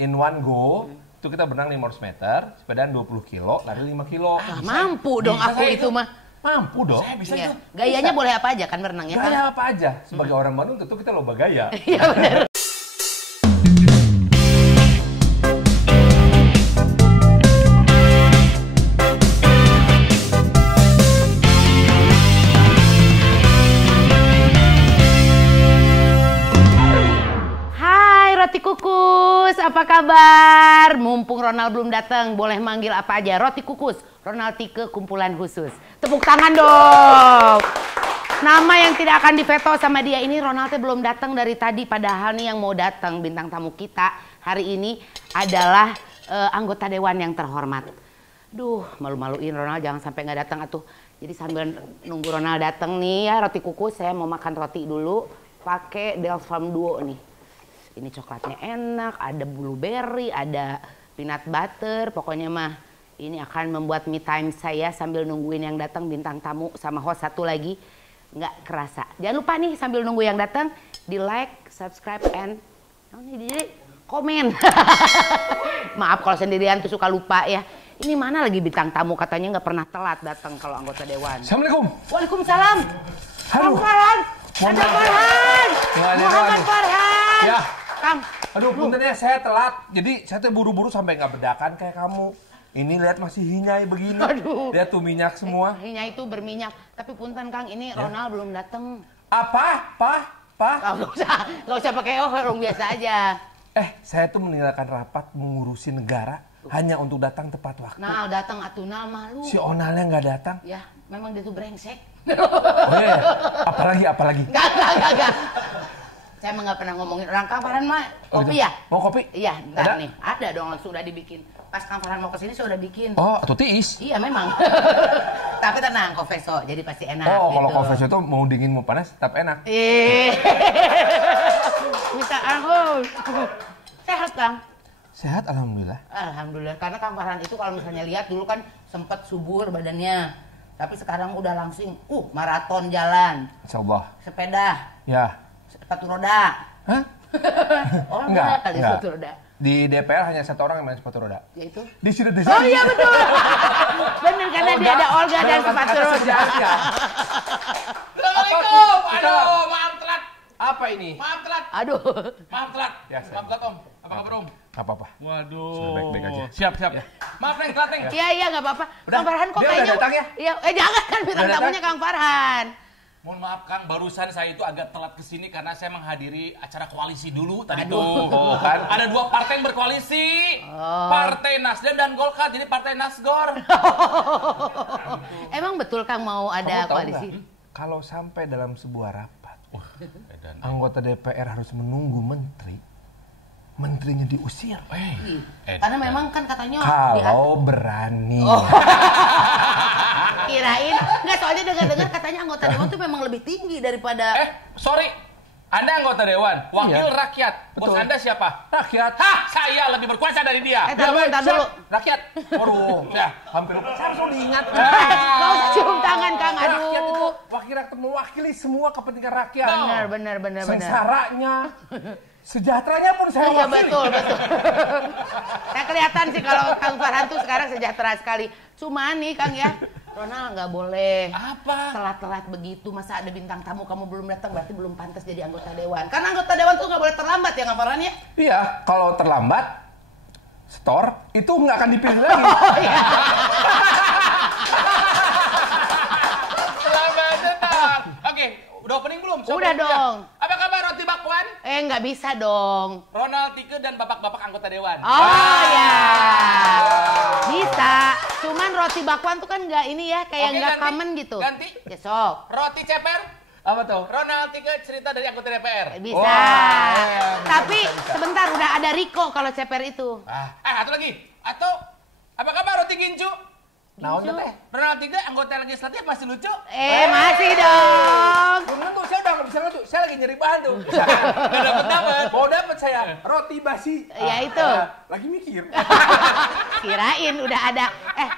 in one go, itu kita berenang 500 meter, sepedaan 20 kilo, lari 5 kilo. Mampu dong aku itu mah. Mampu dong. Saya bisa Iya. itu. Gayanya boleh apa aja kan berenangnya kan? Gaya apa aja. Sebagai orang Bandung tentu kita loba gaya. Iya benar. Roti kukus, apa kabar? Mumpung Ronald belum datang, boleh manggil apa aja. Roti kukus, Ronald Tike kumpulan khusus. Tepuk tangan dong. Nama yang tidak akan diveto sama dia ini Ronaldnya belum datang dari tadi. Padahal nih yang mau datang bintang tamu kita hari ini adalah anggota dewan yang terhormat. Duh, malu-maluin Ronald, jangan sampai nggak datang atuh. Jadi sambil nunggu Ronald datang nih ya roti kukus, saya mau makan roti dulu pakai Dells Farm Duo nih. Ini coklatnya enak, ada blueberry, ada peanut butter, pokoknya mah ini akan membuat me time saya sambil nungguin yang datang bintang tamu sama host satu lagi nggak kerasa. Jangan lupa nih sambil nunggu yang datang di like, subscribe, and komen. Maaf kalau sendirian tuh suka lupa ya. Ini mana lagi bintang tamu katanya nggak pernah telat datang kalau anggota dewan. Assalamualaikum. Waalaikumsalam. Halo. Farhan. Ada Farhan. Muhammad Farhan. Ya. Kang. Aduh, punten ya, saya telat. Jadi saya tuh buru-buru sampai nggak bedakan kayak kamu. Ini lihat masih hinyai begini. Aduh. Lihat tuh minyak semua. Hinyai itu berminyak. Tapi punten Kang, ini Ya. Ronald belum datang. Apa? Nggak usah pakai orang biasa aja. Saya tuh meninggalkan rapat mengurusi negara hanya untuk datang tepat waktu. Nah, datang atuh malu. Si Onalnya nggak datang. Ya, memang dia tuh brengsek. Oh iya, apalagi? Enggak. Saya emang nggak pernah ngomongin orang. Kang Farhan mah kopi gitu. ya? Mau kopi? Iya, ntar Ada? nih. Ada dong, langsung udah dibikin. Pas Kang Farhan mau kesini, saya udah bikin. Oh, atau tiis? Iya, memang. Tapi tenang, kofeso, jadi pasti enak. Oh, kalau gitu. kofeso itu mau dingin mau panas, tetap enak. Bisa aku. Sehat, Kang? Sehat, alhamdulillah. Alhamdulillah. Karena Kang Farhan itu kalau misalnya lihat dulu kan sempat subur badannya. Tapi sekarang udah langsung, maraton jalan. Insyaallah. Sepeda. Ya. Sepatu roda. Hah? Oh, Enggak. kali sepatu roda. Di DPR hanya satu orang yang main sepatu roda. Yaitu? Di sini. Oh iya betul. Bener karena dia ada Olga dan sepatu roda. Assalamualaikum. Aduh, maaf telat. Apa ini? Maaf telat. Aduh. Maaf telat. Ya, Maaf telat, Om. Apa kabar, Om? Apa-apa. Waduh. Sudah baik-baik aja. Siap. Maaf, Neng, telat, Neng. Iya nggak apa-apa. Udah, Kang Farhan kok dia udah kayaknya. datang ya? Iya, jangan kan bintang Udah tamunya Kang Farhan. Mohon maaf, Kang. Barusan saya itu agak telat kesini karena saya menghadiri acara koalisi dulu tadi Aduh. tuh. Oh, kan? Ada dua partai yang berkoalisi. Partai Nasdem dan Golkar. Jadi Partai Nasgor. Emang betul Kang mau Kamu ada tahu koalisi? nggak? Kalau sampai dalam sebuah rapat, anggota DPR harus menunggu menterinya diusir. Ih, karena memang kan katanya Kalau berani. kirain nggak, soalnya dengar-dengar katanya anggota dewan tuh memang lebih tinggi daripada Sorry. Anda anggota dewan, wakil Iya. rakyat. Bos Betul. Anda siapa? Rakyat. Hah, saya lebih berkuasa dari dia. tar dulu. Rakyat. Waduh, Ya. hampir saya harus diingat. Kau cium tangan Kang, Rakyat itu aduh. wakil rakyat mewakili semua kepentingan rakyat. Benar. Sengsaranya, sejahteranya pun saya Iya wakili. betul. Saya kelihatan sih kalau Kang Farhan tuh sekarang sejahtera sekali. Cuma nih Kang ya, Ronald nggak boleh Apa? telat-telat begitu. Masa ada bintang tamu kamu belum datang berarti belum pantas jadi anggota dewan. Karena anggota dewan tuh nggak boleh terlambat ya Kang Farhan ya. Iya, kalau terlambat, store itu nggak akan dipilih lagi. Selamat datang. Oke, udah opening belum? Udah dong. Apa kabar Roti Bakwan? Nggak bisa dong. Ronald Tike dan bapak-bapak anggota dewan. Oh ya, bisa. Cuman roti bakwan tuh kan nggak ini ya, kayak Oke, nggak ganti. common gitu. Ganti. Ya sok. Roti ceper. Apa tuh? Ronald Tike cerita dari anggota DPR. Bisa. Wah, Tapi sebentar udah ada Riko kalau ceper itu. Satu lagi. Atau apa kabar Roti Gincu? Naon Gincu. teh? Ronald Tike anggota legislatif masih lucu. Masih dong. Belum tentu, saya udah nggak bisa ngelucu. Saya lagi nyari bahan tuh. Gak dapet. Mau dapet saya roti basi. Ya itu. Lagi mikir. Kirain udah ada.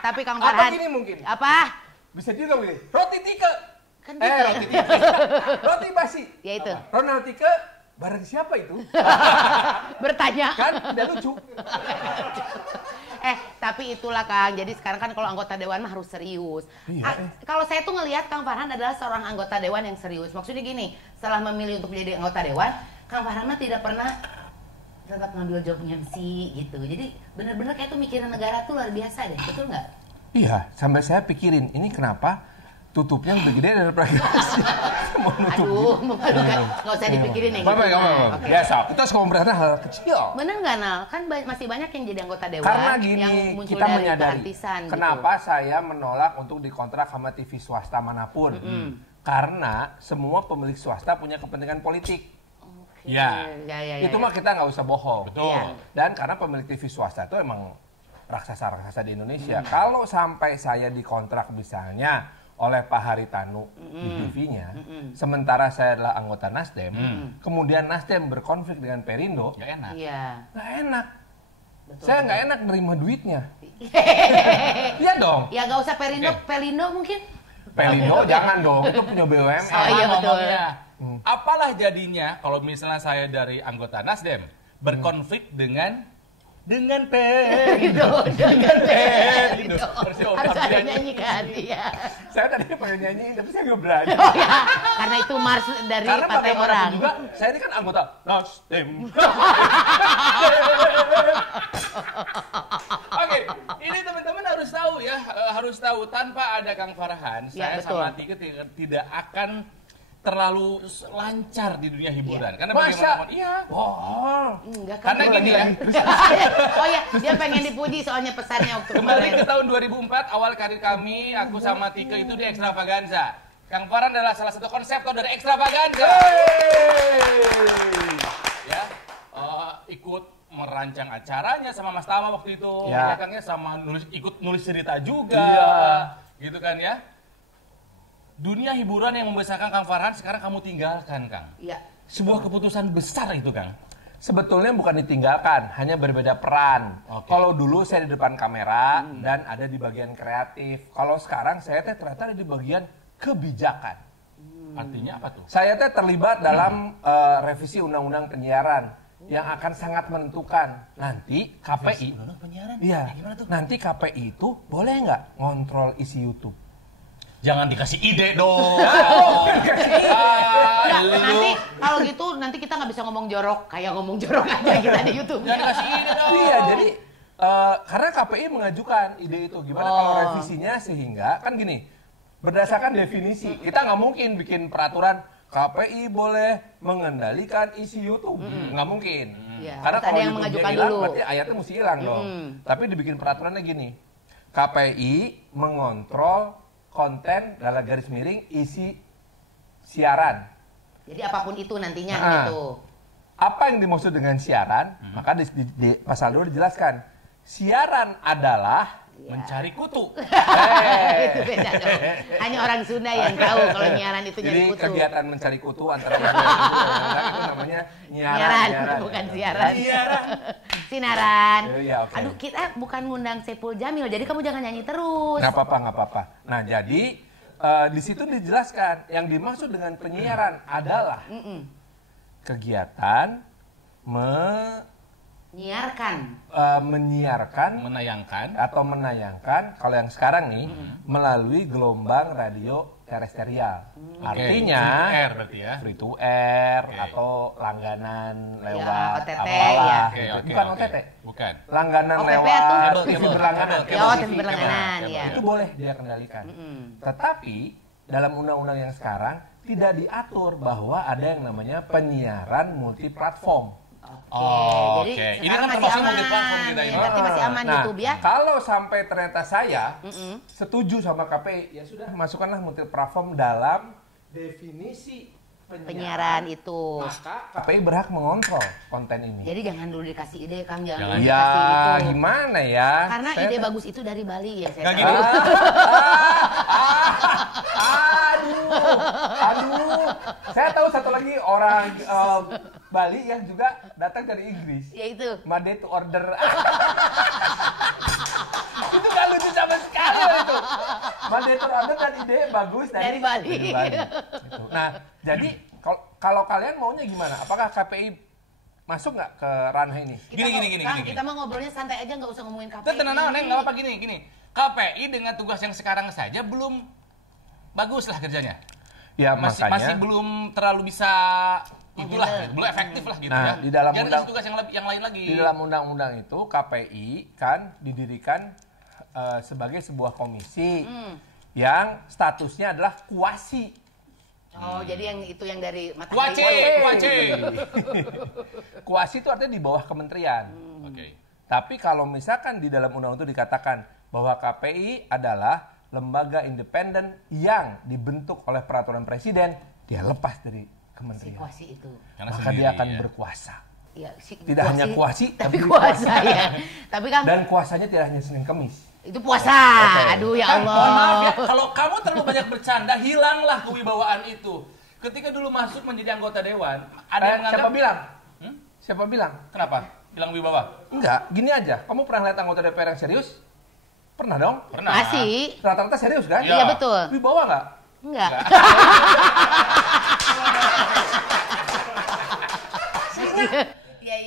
Tapi Kang Atau Farhan. gini mungkin. Apa? Bisa juga begini. Roti Tike. Kan gitu. Roti Tike. Roti basi. Ya itu. Ronald Tike bareng siapa itu? Bertanya. Kan tidak lucu. Tapi itulah Kang. Jadi sekarang kan kalau anggota dewan mah harus serius. Iya, Kalau saya tuh ngelihat Kang Farhan adalah seorang anggota dewan yang serius. Maksudnya gini, setelah memilih untuk menjadi anggota dewan, Kang Farhan mah tidak pernah tetap ngambil job MC gitu. Jadi benar-benar kayak tuh mikirin negara tuh luar biasa deh. Betul nggak? Iya, sampai saya pikirin ini kenapa tutupnya lebih gede daripada gasnya. Mau nutup Aduh, nggak usah dipikirin yang gitu. Oke. Biasa, kita suka memperhatikan hal kecil. Bener nggak Nal? Kan masih banyak yang jadi anggota dewan Karena yang gini, muncul kita dari menyadari keartisan kenapa saya menolak untuk dikontrak sama TV swasta manapun. Karena semua pemilik swasta punya kepentingan politik. Ya. Itu mah kita nggak usah bohong. Betul. Iya. Dan karena pemilik TV swasta itu emang raksasa-raksasa di Indonesia. Kalau sampai saya dikontrak misalnya oleh Pak Haritanu di TV-nya, sementara saya adalah anggota Nasdem, kemudian Nasdem berkonflik dengan Perindo, Ya enak. Iya. nggak enak. Betul, Saya nggak enak nerima duitnya. Iya dong. Ya nggak usah Pelindo mungkin. Perindo jangan dong, itu punya BUMN. Oh, iya, betul. Ngomongnya. Apalah jadinya kalau misalnya saya dari anggota Nasdem berkonflik dengan Perindo. Dengan Perindo. Versi Om Harus ada Ardian. nyanyikan, iya. Saya tadi pengen nyanyi, tapi saya nggak berani. Oh ya, karena itu mars dari Karena partai bagaimanapun orang. juga, saya ini kan anggota Nasdem. Oke, ini teman-teman harus tahu ya, harus tahu tanpa ada Kang Farhan, Ya, saya betul. sama Tika tidak akan terlalu lancar di dunia hiburan. Karena Masa? bagaimanapun, iya. Oh, Enggak kan. Karena gini ya, Oh ya, dia pengen dipuji soalnya pesannya waktu kembali kemarin. ke tahun 2004, awal karir kami, aku sama Tika itu di Extravaganza. Kang Farhan adalah salah satu konseptor dari Extravaganza. Ya, ikut merancang acaranya sama Mas Tama waktu itu, Ya. ya Kang ya, sama ikut nulis cerita juga, gitu kan ya. Dunia hiburan yang membesarkan Kang Farhan sekarang kamu tinggalkan, Kang. Iya. Sebuah keputusan besar itu, Kang. sebetulnya bukan ditinggalkan, hanya berbeda peran. Oke. Kalau dulu saya di depan kamera dan ada di bagian kreatif. Kalau sekarang saya teh ternyata ada di bagian kebijakan. Artinya apa tuh? Saya teh terlibat dalam revisi undang-undang penyiaran yang akan sangat menentukan. Nanti KPI, Penyiaran? iya, nanti KPI itu boleh nggak ngontrol isi YouTube? Jangan dikasih ide dong. Enggak, nanti kalau gitu nanti kita nggak bisa ngomong jorok, kayak ngomong jorok aja kita di YouTube. Jangan dikasih ide dong. Iya, jadi karena KPI mengajukan ide itu gimana kalau revisinya sehingga kan gini, berdasarkan definisi kita nggak mungkin bikin peraturan KPI boleh mengendalikan isi YouTube, nggak mungkin. Iya, Karena harus ada kalau yang YouTube-nya mengajukan hilang, dulu. berarti ayatnya mesti hilang dong. Tapi dibikin peraturannya gini, KPI mengontrol konten dalam garis miring isi siaran. Jadi apapun itu nantinya Nah. gitu. Apa yang dimaksud dengan siaran? Maka di pasal 2 dijelaskan. Siaran adalah Mencari kutu. Itu beda dong. Hanya orang Sunda yang tahu kalau nyiaran itu Jadi nyari kutu. kegiatan mencari kutu antara itu namanya nyiaran. Bukan siaran. Siaran. Sinaran. Iya, oke. Aduh, kita bukan ngundang Saipul Jamil, jadi kamu jangan nyanyi terus. Nggak apa-apa. Nah, jadi di situ dijelaskan yang dimaksud dengan penyiaran adalah kegiatan menyiarkan Menayangkan. atau menayangkan kalau yang sekarang nih melalui gelombang radio terestrial. Artinya Free to air berarti ya. free to air Oke. atau langganan Ya, lewat OTT, apalah ya. gitu. Oke, Bukan oke. OTT. Bukan. Langganan OPP lewat tuh? TV berlangganan. Kabel, Ya, kabel TV berlangganan, kabel. ya. Itu boleh dia kendalikan. Tetapi dalam undang-undang yang sekarang tidak diatur bahwa ada yang namanya penyiaran multiplatform. Oh, Jadi oke. Ini sekarang kan masih termasuk aman. multiplatform kita ini. Ya, berarti masih aman Nah, YouTube ya. kalau sampai ternyata saya setuju sama KPI, ya sudah masukkanlah multiplatform dalam definisi Penyiaran itu. Maka KPI berhak mengontrol konten ini. Jadi jangan dulu dikasih ide, Kang. Jangan Jangan. dulu dikasih Ya, itu. gimana ya? Karena Saya ide tuh- bagus itu dari Bali ya saya Nggak tahu. gitu. Aduh. Saya tahu satu lagi orang Bali yang juga datang dari Inggris. Ya itu. Made to order. Itu gak lucu sama sekali itu. Made to order dan ide bagus Dari Bali. Gitu. Nah, jadi kalau kalau kalian maunya gimana? Apakah KPI masuk nggak ke ranah ini? Gini. Kita mah ngobrolnya santai aja, nggak usah ngomongin KPI. Tenang, nggak apa gini. KPI dengan tugas yang sekarang saja belum bagus lah kerjanya. Ya masih makanya belum terlalu bisa itulah, belum efektif lah gitu ya. Di dalam jangan kasih tugas yang lain lagi. Di dalam undang-undang itu KPI kan didirikan sebagai sebuah komisi yang statusnya adalah kuasi. Oh, jadi yang itu yang dari Kuaci. Kuasi itu artinya di bawah kementerian. Oke. Tapi kalau misalkan di dalam undang-undang itu dikatakan bahwa KPI adalah lembaga independen yang dibentuk oleh peraturan presiden, dia lepas dari kementerian. Si kuasi itu. Maka dia akan berkuasa. Ya, Tidak hanya kuasi, tapi kuasa ya. Tapi kan dan kuasanya tidak hanya Senin Kemis. itu puasa. Aduh ya Allah. Maaf ya, kalau kamu terlalu banyak bercanda, hilanglah kewibawaan itu. Ketika dulu masuk menjadi anggota dewan, ada yang menganggap... Siapa bilang? Siapa bilang? Kenapa? Hilang wibawa? Enggak, gini aja. Kamu pernah lihat anggota DPR yang serius? Pernah dong? Pernah. Masih. Rata-rata serius kan? Iya betul. Wibawa nggak? Enggak. Iya.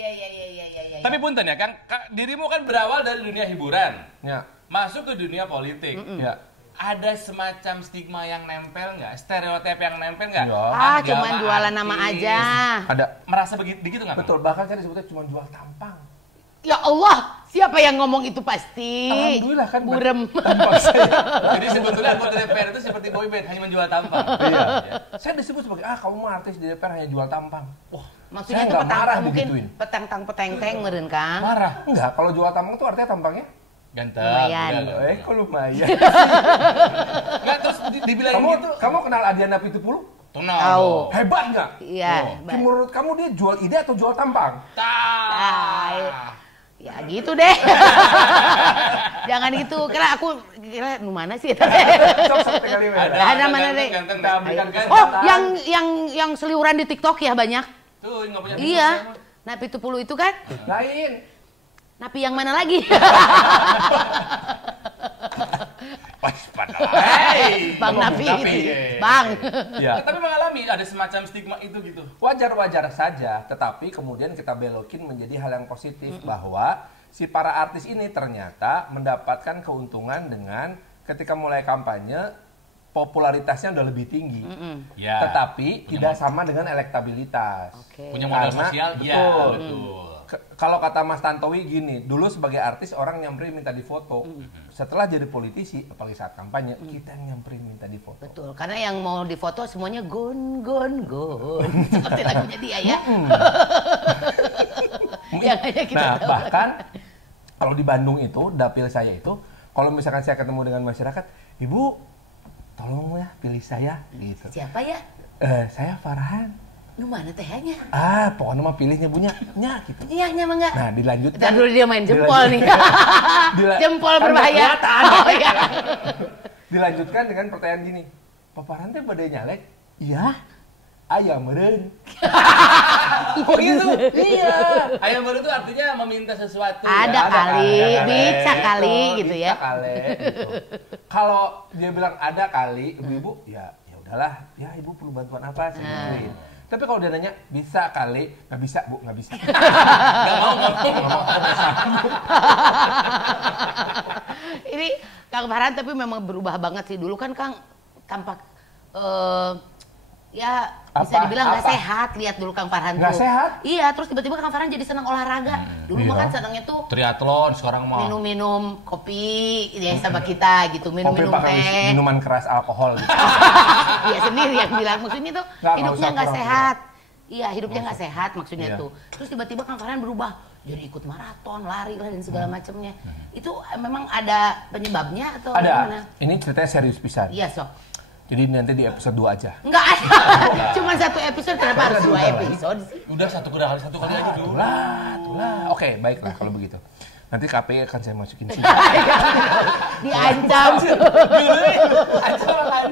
Tapi punten ya, Kang, dirimu kan berawal dari dunia hiburan, Ya. masuk ke dunia politik. Ya. Ada semacam stigma yang nempel nggak? Stereotip yang nempel nggak? Iya. Cuman jualan nama aja. Ada. Merasa begitu nggak? Betul, bahkan saya disebutnya cuma jual tampang. Ya Allah, siapa yang ngomong itu pasti? Alhamdulillah kan. Burem. Tampang saya. Jadi sebetulnya anggota DPR itu seperti boyband, hanya menjual tampang. Iya. Saya disebut sebagai, kamu mah artis di DPR hanya jual tampang. Wah, Maksudnya saya itu nggak marah mungkin begituin. peteng-teng meren Kang. Marah? Enggak, kalau jual tampang itu artinya tampangnya? Ganteng. Lumayan. udah. Kok lumayan. Nggak, terus dibilang gitu. Kamu kenal Adiana Pitupulu? Kenal. Tahu. Hebat nggak? Iya. Menurut kamu dia jual ide atau jual tampang? Ya gitu deh. Jangan gitu. Kira nu mana sih? Sok kali Ada mana deh? Ganteng. Oh, yang seliuran di TikTok ya banyak. Tuh, nggak punya. Iya. Napi 70 itu kan? Lain. Napi yang mana lagi? Bang Napi. Bang. Ya. Tapi mengalami ada semacam stigma itu gitu. Wajar-wajar saja, tetapi kemudian kita belokin menjadi hal yang positif bahwa si para artis ini ternyata mendapatkan keuntungan dengan ketika mulai kampanye popularitasnya udah lebih tinggi. Ya. Tetapi tidak sama dengan elektabilitas. Punya modal Karena- sosial, iya betul. Kalau kata Mas Tantowi gini, dulu sebagai artis orang nyamperin minta difoto. Setelah jadi politisi, apalagi saat kampanye, kita yang nyamperin minta difoto. Betul, karena yang mau difoto semuanya gon. Seperti lagunya dia ya. Yang hanya kita Nah, tahu. bahkan kalau di Bandung itu, dapil saya itu, kalau misalkan saya ketemu dengan masyarakat, Ibu, tolong ya pilih saya, gitu. Siapa ya? Saya Farhan. Nu mana tehnya? Pokoknya mah pilihnya bunya, gitu. Iya, nyama enggak? Nah, dilanjutkan. Ntar dulu dia main jempol nih. Jempol Kan berbahaya. kelihatan. Oh iya. Dilanjutkan dengan pertanyaan gini, Paparan teh badai nyalek? Iya. Ayam meren. Oh gitu? Iya. Ayam baru itu artinya meminta sesuatu. Ada kali, bisa kali gitu ya. Bisa kali, gitu. Kalau dia bilang ada kali, ibu, ya udahlah, ya ibu perlu bantuan apa? Saya bantuin. Tapi kalau dia nanya, bisa kali? Nggak bisa, Bu, nggak bisa. Nggak mau. Ini Kang Farhan tapi memang berubah banget sih. Dulu kan Kang tampak ya bisa dibilang nggak sehat. Lihat dulu Kang Farhan Nggak tuh. sehat? Iya, terus tiba-tiba Kang Farhan jadi senang olahraga. Dulu mah kan senangnya tuh Triathlon sekarang mah. minum-minum kopi ya sama kita gitu, Kopi minum-minum pakai teh. minuman keras alkohol gitu. Dia sendiri yang bilang maksudnya tuh Nggak hidupnya usah nggak pura-pura. sehat. Iya, hidupnya nggak sehat maksudnya Iya. tuh. Terus tiba-tiba Kang Farhan berubah jadi ikut maraton, lari lah dan segala macamnya. Itu memang ada penyebabnya atau gimana? Ada. Ini ceritanya serius pisan. Iya, Sok. Jadi nanti di episode 2 aja. Enggak ada. Cuma satu episode, kenapa harus 2 episode sih? Udah satu kali aja dulu. Itulah. Oke, baiklah kalau begitu. Nanti KPI akan saya masukin sini. Diancam.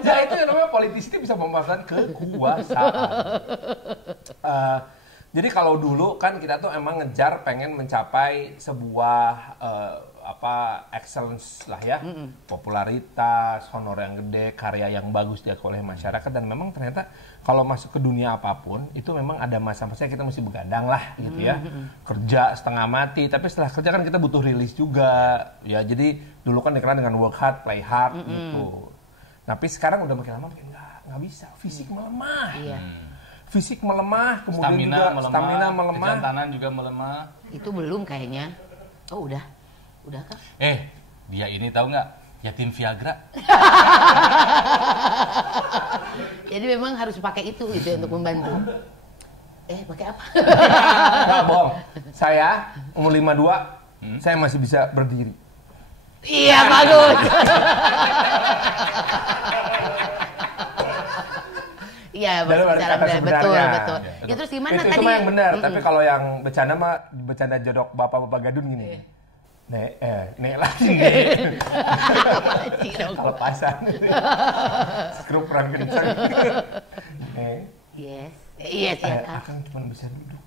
Ya itu yang namanya politisi itu bisa memanfaatkan kekuasaan. Jadi kalau dulu kan kita tuh emang ngejar pengen mencapai sebuah excellence lah ya, popularitas, honor yang gede, karya yang bagus diakui oleh masyarakat, dan memang ternyata kalau masuk ke dunia apapun itu memang ada masa-masanya kita mesti begadang lah gitu ya, kerja setengah mati, tapi setelah kerja kan kita butuh rilis juga ya. Jadi dulu kan dikenal dengan work hard, play hard gitu. Tapi sekarang udah makin lama makin nggak bisa, fisik melemah. Fisik melemah, kemudian stamina melemah, kejantanan juga melemah. Itu belum kayaknya. Oh udah kan? Dia ini tahu nggak? Yatim Viagra. Jadi memang harus pakai itu gitu untuk membantu. Pakai apa? Nggak bohong. Saya umur 52, saya masih bisa berdiri. Iya bagus. Iya, betul. Ya, terus gimana tadi? Itu mah yang benar, tapi kalau yang bercanda mah bercanda jodok bapak-bapak gadun gini. Nek lagi. Kalau pasang. Skrup perang kencang. Yes, ya kan. Akang cuma bisa duduk.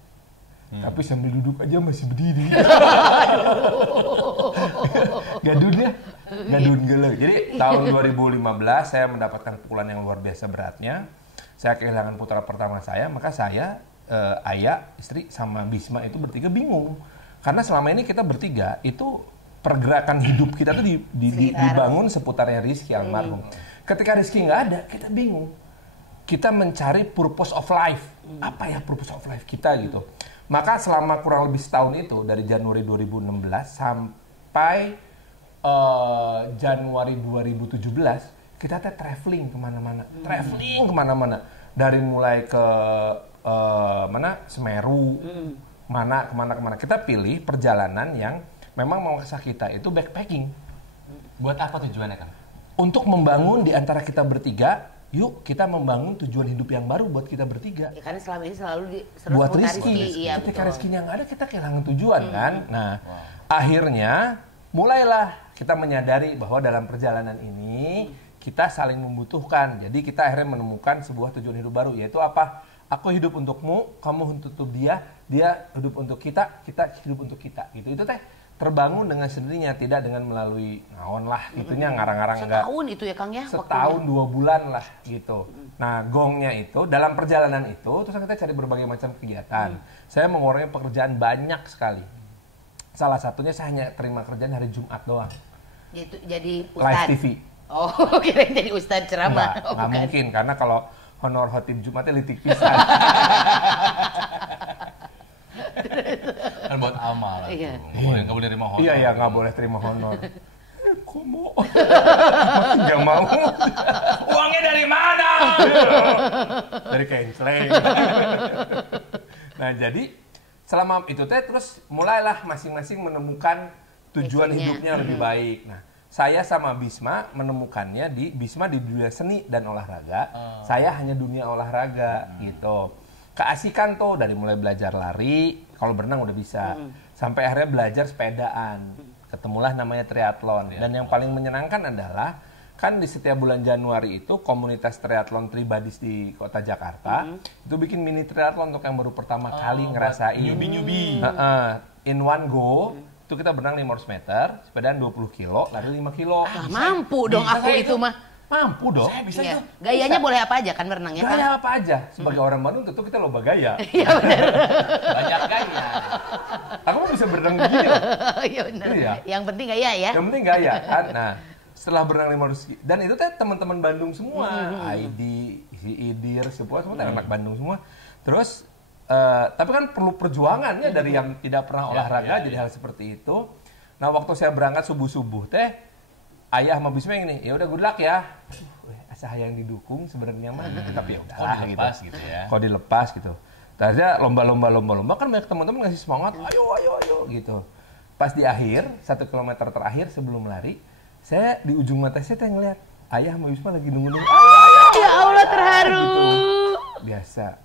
Tapi sambil duduk aja masih berdiri. Gadun gelo. Jadi tahun 2015 saya mendapatkan pukulan yang luar biasa beratnya. Saya kehilangan putra pertama saya, maka saya, ayah, istri, sama Bisma itu bertiga bingung. Karena selama ini kita bertiga, itu pergerakan hidup kita tuh dibangun seputarnya Rizky almarhum. Ketika Rizky nggak ada, kita bingung. Kita mencari purpose of life. Apa ya purpose of life kita gitu. Maka selama kurang lebih setahun itu, dari Januari 2016 sampai Januari 2017, kita traveling kemana-mana. Dari mulai ke Semeru, kemana. Kita pilih perjalanan yang memang memaksa kita itu backpacking. Buat apa tujuannya, Kang? Untuk membangun di antara kita bertiga, yuk kita membangun tujuan hidup yang baru buat kita bertiga. Ya, karena selama ini selalu buat Rizky. Iya, ketika Rizky-nya nggak ada, kita kehilangan tujuan kan. Nah, akhirnya mulailah kita menyadari bahwa dalam perjalanan ini kita saling membutuhkan. Jadi kita akhirnya menemukan sebuah tujuan hidup baru, yaitu apa? Aku hidup untukmu, kamu untuk dia hidup untuk kita hidup untuk kita. Gitu. Itu terbangun dengan sendirinya, tidak dengan melalui naon lah gitunya, ngarang-ngarang enggak. Setahun itu ya Kang ya? Setahun 2 bulan lah gitu. Nah, gongnya itu dalam perjalanan itu terus kita cari berbagai macam kegiatan. Saya mengurangi pekerjaan banyak sekali. Salah satunya saya hanya terima kerjaan hari Jumat doang. Itu jadi Live TV. Oh, kira jadi ustadz ceramah. Nggak mungkin, karena kalau honor khotib Jumatnya litik pisan. Kan buat amal. Iya. Nggak boleh terima honor. Iya, nggak boleh terima honor. Komo. Nggak mau. Uangnya dari mana? Dari kenceleng. Nah, jadi selama itu terus mulailah masing-masing menemukan tujuan hidupnya lebih baik. Nah, saya sama Bisma menemukannya di dunia seni dan olahraga. Saya hanya dunia olahraga gitu. Keasikan tuh dari mulai belajar lari, kalau berenang udah bisa, sampai akhirnya belajar sepedaan. Ketemulah namanya triathlon. Dan yang paling menyenangkan adalah kan di setiap bulan Januari itu komunitas triathlon Tribadis di Kota Jakarta itu bikin mini triathlon untuk yang baru pertama kali ngerasain. Newbie. In one go. Itu kita berenang 500 meter, sepedaan 20 kilo, lari 5 kilo. Mampu dong aku itu mah. Mampu dong. Saya bisa itu. Gayanya boleh apa aja kan berenangnya? Gaya apa aja. Sebagai orang Bandung tentu kita loba gaya. Iya benar. Banyak gaya. Aku mah bisa berenang begini loh. Iya benar. Iya. Yang penting gaya ya. Yang penting gaya kan. Nah, setelah berenang 500 dan itu teman-teman Bandung semua. Aidi, si Idir, semua anak Bandung semua. Terus tapi kan perlu perjuangannya dari yang tidak pernah olahraga jadi hal seperti itu. Nah, waktu saya berangkat subuh-subuh ayah sama Bisma ini, ya udah good luck ya. Asa yang didukung sebenarnya mah, tapi ya udahlah gitu ya. Kalau dilepas gitu. Terusnya lomba kan banyak teman-teman ngasih semangat, ayo gitu. Pas di akhir 1 kilometer terakhir sebelum lari, saya di ujung mata saya ngeliat ayah sama Bisma lagi nunggu. Ya Allah terharu. Gitu. Biasa.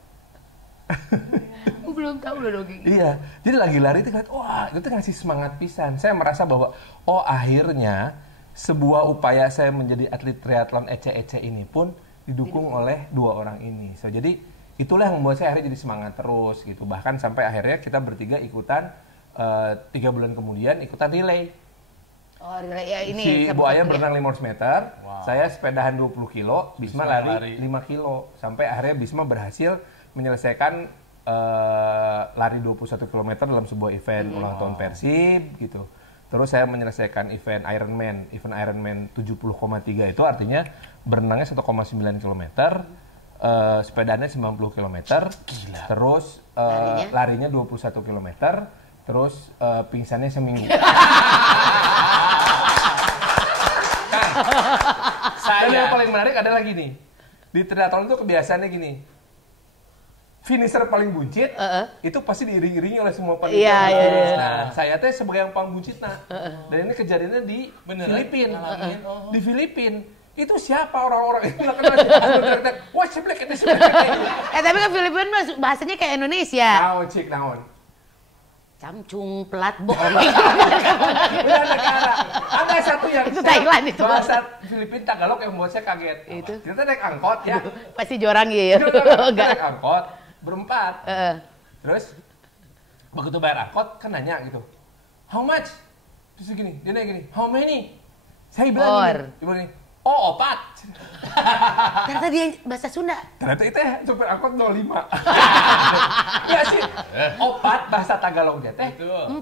Aku belum tahu loh dong. Iya, jadi lagi lari itu wah itu ngasih semangat pisan. Saya merasa bahwa akhirnya sebuah upaya saya menjadi atlet triathlon ece-ece ini pun didukung oleh 2 orang ini. So jadi itulah yang membuat saya akhirnya jadi semangat terus gitu. Bahkan sampai akhirnya kita bertiga ikutan 3 bulan kemudian ikutan relay. Oh, relay ya ini. Si Bu Aya berenang 500 meter, Wow. saya sepedahan 20 kilo, Bisma lari 5 kilo. Sampai akhirnya Bisma berhasil menyelesaikan lari 21 km dalam sebuah event ulang tahun Persib gitu. Terus saya menyelesaikan event Ironman 70,3 itu artinya berenangnya 1,9 km, sepedanya 90 km, terus larinya 21 km, terus pingsannya seminggu. Dan yang paling menarik ada lagi nih, di triathlon itu kebiasaannya gini, finisher paling buncit itu pasti diiring-iringi oleh semua panitia. Iya. Nah, saya teh sebagai yang paling buncit dan ini kejadiannya di Filipina. Di Filipina itu siapa orang-orang itu nggak kenal. Wah, seblek itu seblek. Tapi kan Filipina bahasanya kayak Indonesia. Naon cik naon. Camcung pelat bohong. Beda negara. Ada satu yang Itu Thailand itu. bahasa Filipina Tagalog yang membuat saya kaget. Itu. Kita naik angkot ya. Pasti jorang ya. Kita Enggak. naik angkot berempat. Terus begitu bayar angkot kan nanya gitu. How much? Terus gini, dia nanya gini. How many? Saya bilang gini. Dia bilang gini. Oh, 4. Ternyata dia bahasa Sunda. Ternyata itu ya supir angkot 05. Ya sih. 4 bahasa Tagalognya teh. Itu. 4.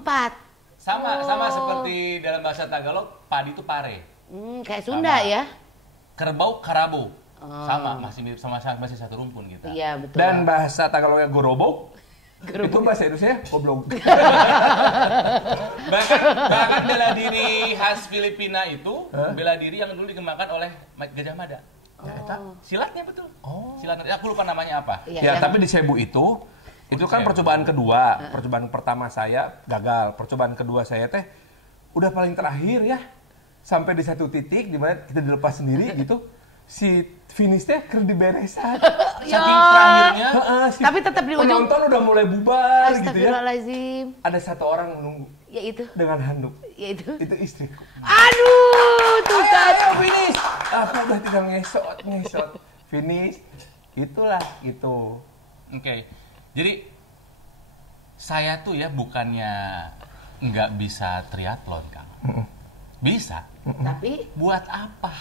Sama seperti dalam bahasa Tagalog, padi itu pare. Kayak Sunda ya. Kerbau karabu. Sama, masih mirip masih satu rumpun kita. Iya, betul. Dan bahasa Tagalognya gorobok. Itu bahasa Indonesia goblok. bahkan bela diri khas Filipina itu bela diri yang dulu dikembangkan oleh Gajah Mada. Silatnya betul. Silatnya aku lupa namanya apa. Ya, tapi di Cebu itu kan percobaan kedua. Percobaan pertama saya gagal. Percobaan kedua saya teh udah paling terakhir ya. Sampai di satu titik di mana kita dilepas sendiri gitu. Si finishnya ker diberesan. Saking terakhirnya. Tapi tetap di ujung. Penonton udah mulai bubar gitu ya. Astagfirullahaladzim. Ada satu orang menunggu Ya itu. dengan handuk. Ya itu. Itu istriku. Aduh, tuh kan. Ayo finish. Aku udah tinggal ngesot. Finish. Itulah gitu. Oke. Jadi saya tuh ya bukannya nggak bisa triathlon, Kang. Bisa. Tapi Buat apa?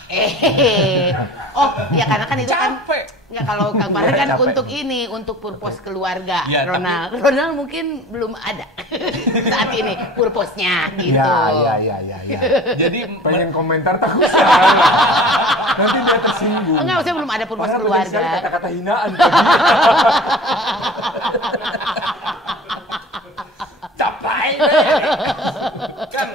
oh ya karena kan itu kan Capek. nggak kalau Kang Fahri kan Capek. untuk purpose keluarga. Ya, Ronald mungkin belum ada saat ini purpose-nya gitu. Ya. Jadi Pengen komentar takut salah. Nanti dia tersinggung. Enggak, maksudnya belum ada purpose Padahal banyak sekali keluarga. kata-kata hinaan. Capai. Kang,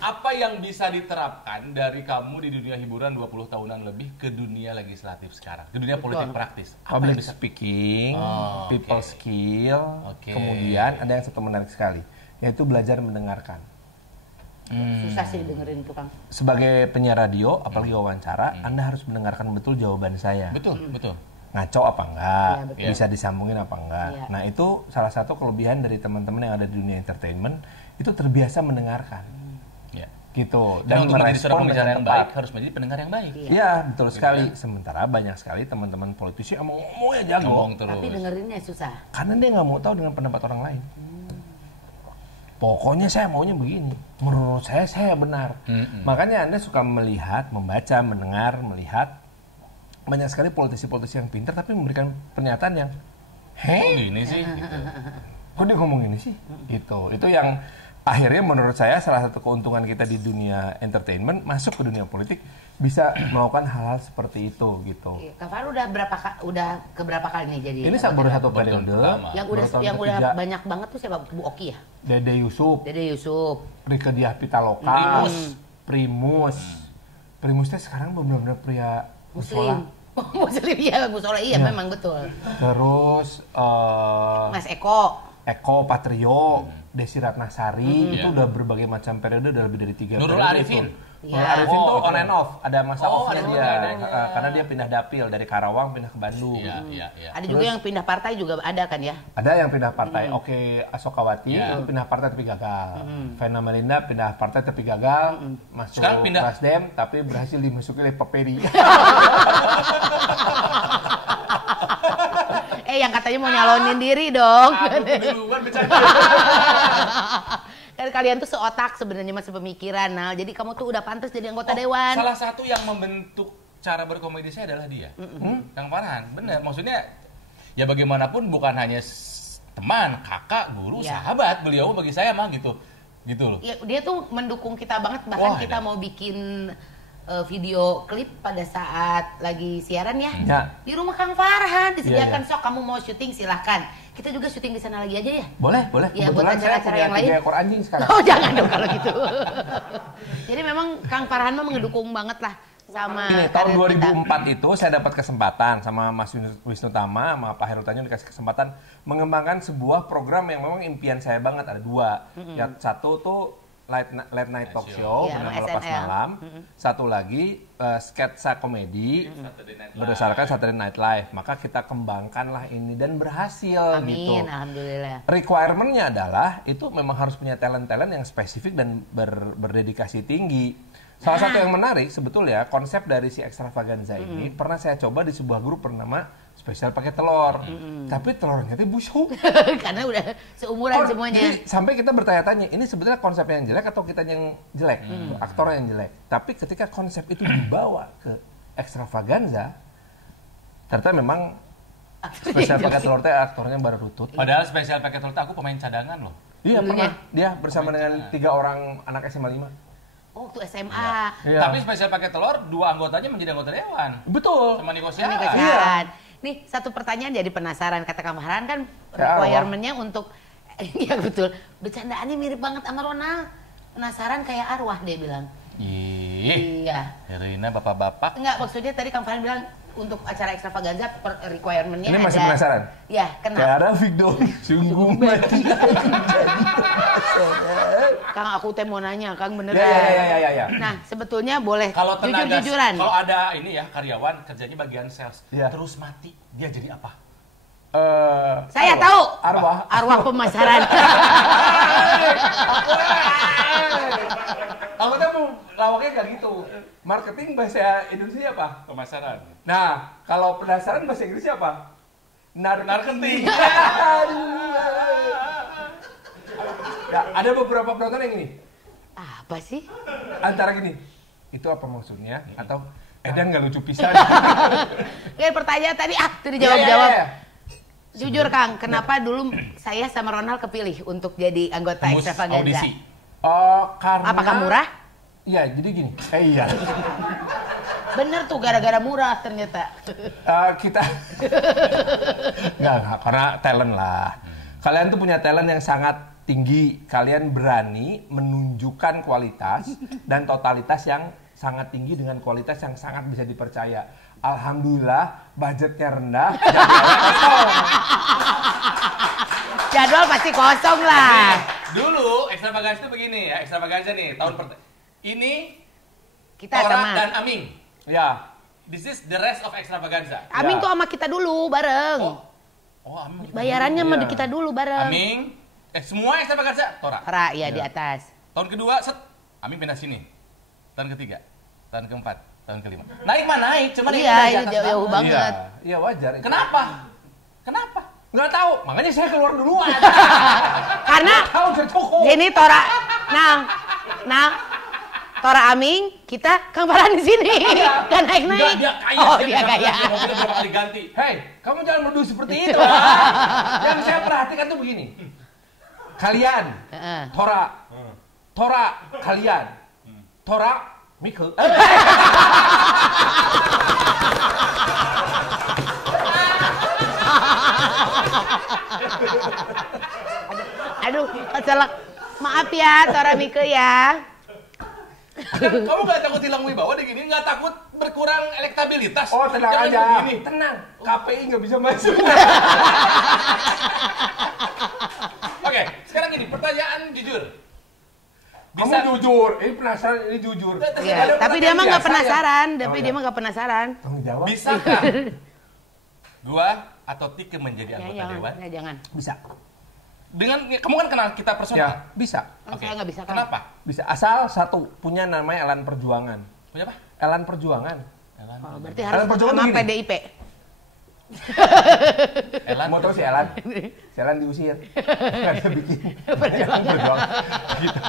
apa yang bisa diterapkan dari kamu di dunia hiburan 20 tahunan lebih ke dunia legislatif sekarang? Ke dunia politik praktis? Apa yang Public bisa? speaking, people skill, Oke. kemudian ada yang satu menarik sekali, yaitu belajar mendengarkan. Susah sih dengerin itu Kang. Sebagai penyiar radio, apalagi wawancara, Anda harus mendengarkan betul jawaban saya. Betul. Ngaco apa enggak, Iya, betul. bisa disambungin apa enggak. Iya. Nah itu salah satu kelebihan dari teman-teman yang ada di dunia entertainment, itu terbiasa mendengarkan. Ya. Gitu. Dan untuk menjadi seorang merespon pembicara dengan yang tepat. baik harus menjadi pendengar yang baik. Iya, betul sekali. Sementara banyak sekali teman-teman politisi yang ngomongnya jago. Ngomong terus. Tapi dengerinnya susah. Karena dia nggak mau tahu dengan pendapat orang lain. Pokoknya saya maunya begini. Menurut saya benar. Makanya Anda suka melihat, membaca, mendengar, melihat banyak sekali politisi-politisi yang pintar tapi memberikan pernyataan yang Oh, gini sih. Gitu. kok dia ngomong gini sih? Gitu. Itu yang akhirnya menurut saya salah satu keuntungan kita di dunia entertainment masuk ke dunia politik bisa melakukan hal-hal seperti itu gitu. Iya, Kang Fahri udah keberapa kali nih jadi? Ini baru satu Baru periode. pertama. yang tahun udah ketiga. banyak banget tuh siapa? Bu Oki ya? Dede Yusuf, Dede Yusuf. Rike Diah Pitaloka, Primus. Primusnya sekarang benar-benar pria Muslim. musola. Muslim ya, musola iya memang betul. Terus Mas Eko. Eko Patrio, Desi Ratnasari, itu Iya. udah berbagai macam periode, udah lebih dari 3 Nurul periode Arifin. itu. Iya. Nurul Arifin tuh Oh, on and off, ada masa Oh, off-nya ada dia. bedanya. Karena dia pindah dapil dari Karawang pindah ke Bandung. Iya. Ada juga yang pindah partai juga ada kan ya? Ada yang pindah partai, Oke Asokawati Iya. itu pindah partai tapi gagal. Vena Melinda pindah partai tapi gagal. Masuk Sekarang pindah. Nasdem tapi berhasil dimasuki oleh Pak Peri. Yang katanya mau nyalonin diri dong. Duluan bercanda. Kan kalian tuh seotak sebenarnya, masih pemikiran. Nah, jadi kamu tuh udah pantas jadi anggota dewan. Salah satu yang membentuk cara berkomedi saya adalah dia. Kang Farhan, benar. Maksudnya ya bagaimanapun bukan hanya teman, kakak, guru, sahabat. Beliau bagi saya mah gitu. Gitu loh. Ya, dia tuh mendukung kita banget, bahkan kita mau bikin video klip pada saat lagi siaran ya. Di rumah Kang Farhan disediakan. Sok kamu mau syuting silahkan. Kita juga syuting di sana lagi aja ya. Boleh. Ya, buat Kebetulan saya acara-acara punya yang lain. 3 ekor anjing sekarang. Oh, jangan dong kalau gitu. Jadi memang Kang Farhan mah mengedukung banget lah sama Ini tahun karir kita. 2004 itu saya dapat kesempatan sama Mas Wisnu Tama, sama Pak Heru Tanjung dikasih kesempatan mengembangkan sebuah program yang memang impian saya banget. Ada 2. Yang satu tuh late night talk show, Iya, benar sama lepas SNL. malam. Satu lagi sketsa komedi berdasarkan Saturday Night Live. Maka kita kembangkanlah ini dan berhasil gitu. Amin, alhamdulillah. Requirement-nya adalah itu memang harus punya talent-talent yang spesifik dan berdedikasi tinggi. Salah satu yang menarik sebetulnya konsep dari si Extravaganza ini pernah saya coba di sebuah grup bernama Spesial Pakai Telur. Tapi telurnya itu busuk. Karena udah seumuran semuanya. Jadi sampai kita bertanya-tanya, ini sebetulnya konsep yang jelek atau kita yang jelek? Aktor yang jelek. Tapi ketika konsep itu dibawa ke Extravaganza, ternyata memang Spesial Pakai Telur aktornya baru rutut. Padahal Spesial Pakai Telur aku pemain cadangan loh. Iya, pernah. Dia bersama dengan 3 orang anak SMA 5. Oh, waktu SMA. Iya. Tapi Spesial Pakai Telur 2 anggotanya menjadi anggota dewan. Betul. Sama Niko Ini Siahaan. kesian. Nih, satu pertanyaan jadi penasaran. Kata Kang Farhan kan requirement-nya untuk ya betul. Bercandaannya mirip banget sama Ronald. Penasaran kayak arwah dia bilang. Ih. Iya. Herina bapak-bapak. Enggak, maksudnya tadi Kang Farhan bilang untuk acara Extravaganza requirement-nya Ini ada. masih penasaran? Ya, kenapa? Cara Victor sungguh mati. Kang, aku teh mau nanya, Kang beneran. Ya. Nah, sebetulnya boleh Kalau tenaga, jujur-jujuran. kalau ada ini ya karyawan kerjanya bagian sales, Iya. terus mati, dia jadi apa? Saya tahu. Arwah. Pemasaran. Aku tuh mau lawaknya nggak gitu. Marketing bahasa Indonesia apa? Pemasaran. Nah, kalau penasaran bahasa Inggrisnya apa? Marketing. Ya, ada beberapa penonton yang ini. Apa sih? Antara gini, itu apa maksudnya? Atau Edan nggak lucu pisan. Kayak pertanyaan tadi, tuh dijawab-jawab. Iya. Jujur Kang, kenapa dulu saya sama Ronald kepilih untuk jadi anggota Tembus Extravaganza? audisi. Karena Apakah murah? Iya, jadi gini. Iya. Bener tuh, gara-gara murah ternyata. Kita nggak, karena talent lah. Kalian tuh punya talent yang sangat tinggi. Kalian berani menunjukkan kualitas dan totalitas yang sangat tinggi dengan kualitas yang sangat bisa dipercaya. Alhamdulillah, budgetnya rendah. Jadwal pasti kosong lah. Dulu Extravaganza itu begini ya, Extravaganza nih tahun ini Kita Tora sama. dan Aming. Ya. This is the rest of Extravaganza. Aming Ya. tuh sama kita dulu bareng. Oh, Aming. Bayarannya mah Iya. di kita dulu bareng. Aming, semua Extravaganza Tora. Ora, ya di atas. Tahun kedua, Aming pindah sini. Tahun ketiga, tahun keempat, tahun kelima. Naik mah naik, cuma Iya, dia pindah di iya, atas jauh banget. banget. Iya, wajar. Kenapa? Kenapa? Nggak tahu, makanya saya keluar duluan. Karena Tahu saya cukup. ini Tora, Tora Aming, kita Kang Farhan di sini. Kan naik-naik. Enggak, dia kaya. Oh, dia kaya. Mobilnya berapa kali ganti. Hei, kamu jangan berdua seperti itu. Yang saya perhatikan tuh begini. Kalian, Heeh. Tora, kalian, Tora, Mikkel. Aduh, salah. Maaf ya, Tora Mike ya. Kamu nggak takut hilang wibawa di gini? Nggak takut berkurang elektabilitas? Oh, tenang Jangan aja. begini. Tenang. KPI nggak bisa masuk. Oke, sekarang gini, pertanyaan jujur. Kamu Bisa jujur. Ini penasaran, ini jujur. Iya, Ada tapi dia mah nggak pertanyaan penasaran. biasa ya? Tapi Oh, dia iya. mah nggak penasaran. Tanggung jawab. bisakah gua atau Tike menjadi Ya, anggota jangan, dewan? ya, jangan. Bisa. Dengan kamu kan kenal kita personal. Ya, bisa. Kan Oke. saya nggak bisa kan. Kenapa? Bisa. Asal satu, punya namanya Elan Perjuangan. Punya apa? Elan Perjuangan. Oh, berarti Ada harus perjuangan sama begini. PDIP. Elan Mau tahu si Elan? Si Elan diusir. Nggak bisa bikin. Berjuang. Gitu.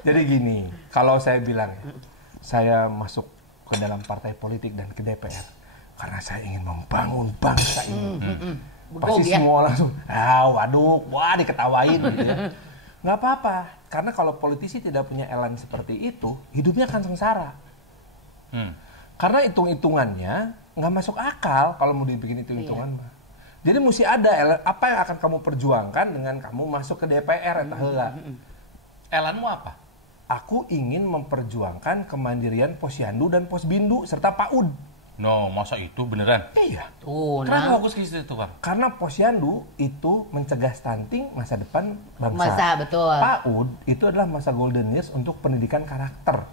Jadi gini, kalau saya bilang, saya masuk ke dalam partai politik dan ke DPR karena saya ingin membangun bangsa ini. Pasti ya? semua langsung, waduh, wah diketawain gitu ya. Nggak apa-apa, karena kalau politisi tidak punya elan seperti itu, hidupnya akan sengsara. Karena hitung-hitungannya nggak masuk akal kalau mau dibikin hitung-hitungan mah. Jadi mesti ada apa yang akan kamu perjuangkan dengan kamu masuk ke DPR eta heula. Elanmu apa? Aku ingin memperjuangkan kemandirian Posyandu dan Posbindu serta PAUD. No, masa itu beneran? Iya. Tuh, Kenapa fokus ke situ, Bang? Karena Posyandu itu mencegah stunting masa depan bangsa. Masa, betul. PAUD itu adalah masa golden years untuk pendidikan karakter.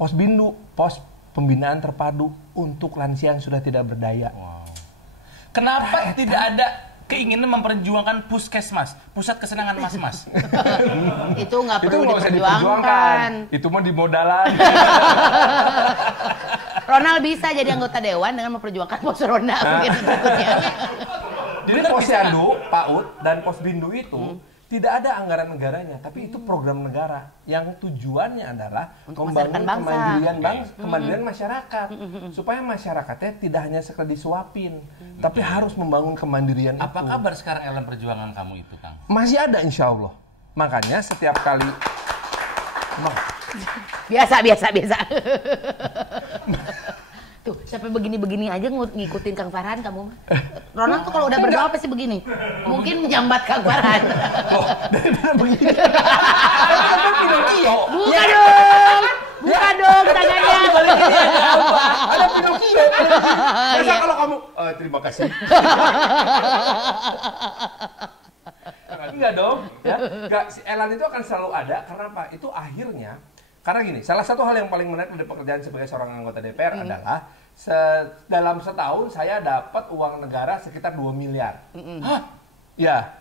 Posbindu, pos pembinaan terpadu untuk lansia yang sudah tidak berdaya. Wow. Kenapa tidak ada keinginan memperjuangkan puskesmas, pusat kesenangan mas-mas? Itu nggak Itu perlu nggak usah diperjuangkan. Itu mah di modalan. Ronald bisa jadi anggota dewan dengan memperjuangkan pos ronda mungkin berikutnya. Jadi Posyandu, PAUD, dan Posbindu itu tidak ada anggaran negaranya, tapi itu program negara yang tujuannya adalah Untuk masa depan membangun bangsa. kemandirian masyarakat, supaya masyarakatnya tidak hanya sekedar disuapin, tapi harus membangun kemandirian Apa itu. kabar sekarang Elan perjuangan kamu itu, Kang? Masih ada insya Allah. Makanya setiap kali Biasa. Tuh, sampai begini-begini aja ngikutin Kang Farhan kamu. Ronald tuh kalau udah berdoa pasti begini. Mungkin menjambat Kang Farhan. daripada begini. Pinocchio. Buka dong tangannya. Ada Pinocchio. Masa kalau kamu terima kasih. Enggak dong, ya. Enggak, si Elan itu akan selalu ada karena apa? Itu akhirnya karena gini, salah satu hal yang paling menarik dari pekerjaan sebagai seorang anggota DPR adalah dalam setahun saya dapat uang negara sekitar 2 miliar. Hah? Ya,